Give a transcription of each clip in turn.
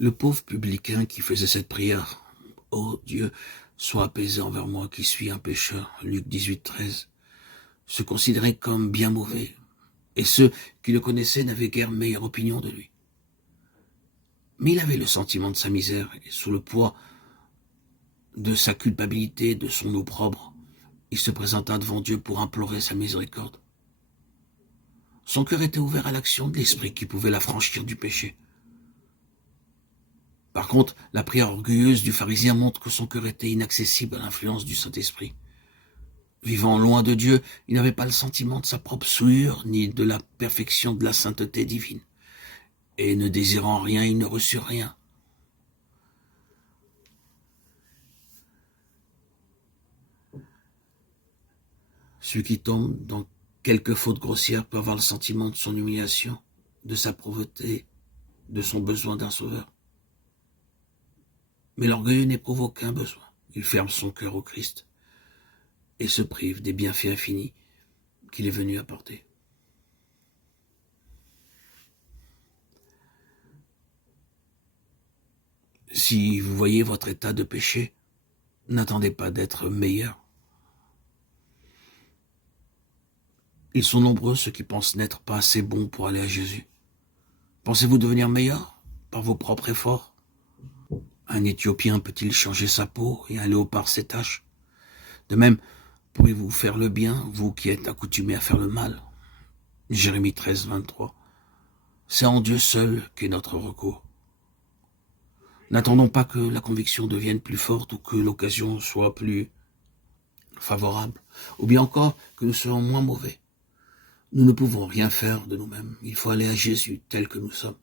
Le pauvre publicain qui faisait cette prière, « Ô Dieu, sois apaisé envers moi qui suis un pécheur » Luc 18, 13, se considérait comme bien mauvais, et ceux qui le connaissaient n'avaient guère meilleure opinion de lui. Mais il avait le sentiment de sa misère, et sous le poids de sa culpabilité, de son opprobre, il se présenta devant Dieu pour implorer sa miséricorde. Son cœur était ouvert à l'action de l'Esprit qui pouvait l'affranchir du péché. Par contre, la prière orgueilleuse du pharisien montre que son cœur était inaccessible à l'influence du Saint-Esprit. Vivant loin de Dieu, il n'avait pas le sentiment de sa propre souillure, ni de la perfection de la sainteté divine. Et ne désirant rien, il ne reçut rien. Celui qui tombe dans quelque faute grossière peut avoir le sentiment de son humiliation, de sa pauvreté, de son besoin d'un sauveur. Mais l'orgueilleux n'éprouve aucun besoin. Il ferme son cœur au Christ et se prive des bienfaits infinis qu'il est venu apporter. Si vous voyez votre état de péché, n'attendez pas d'être meilleur. Ils sont nombreux ceux qui pensent n'être pas assez bons pour aller à Jésus. Pensez-vous devenir meilleur par vos propres efforts? Un Éthiopien peut-il changer sa peau et un léopard ses taches? De même, pourriez-vous faire le bien, vous qui êtes accoutumés à faire le mal? Jérémie 13, 23. C'est en Dieu seul qu'est notre recours. N'attendons pas que la conviction devienne plus forte ou que l'occasion soit plus favorable, ou bien encore que nous soyons moins mauvais. Nous ne pouvons rien faire de nous-mêmes. Il faut aller à Jésus tel que nous sommes.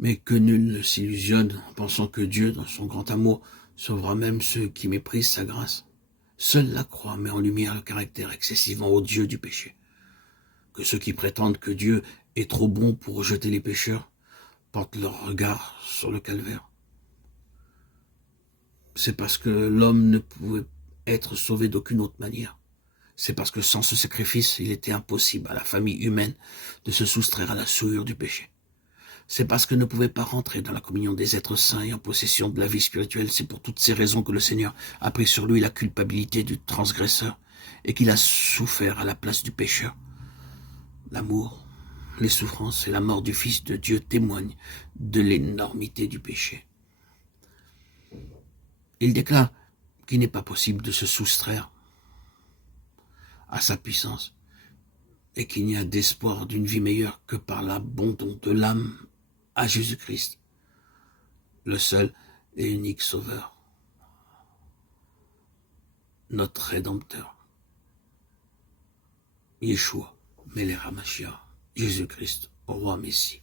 Mais que nul ne s'illusionne en pensant que Dieu, dans son grand amour, sauvera même ceux qui méprisent sa grâce. Seule la croix met en lumière le caractère excessivement odieux du péché. Que ceux qui prétendent que Dieu est trop bon pour rejeter les pécheurs portent leur regard sur le calvaire. C'est parce que l'homme ne pouvait être sauvé d'aucune autre manière. C'est parce que sans ce sacrifice, il était impossible à la famille humaine de se soustraire à la souillure du péché. C'est parce que ne pouvait pas rentrer dans la communion des êtres saints et en possession de la vie spirituelle. C'est pour toutes ces raisons que le Seigneur a pris sur lui la culpabilité du transgresseur et qu'il a souffert à la place du pécheur. L'amour, les souffrances et la mort du Fils de Dieu témoignent de l'énormité du péché. Il déclare qu'il n'est pas possible de se soustraire à sa puissance et qu'il n'y a d'espoir d'une vie meilleure que par l'abandon de l'âme à Jésus-Christ, le seul et unique Sauveur, notre Rédempteur, Yeshua, Melech HaMashiach, Jésus-Christ, Roi Messie.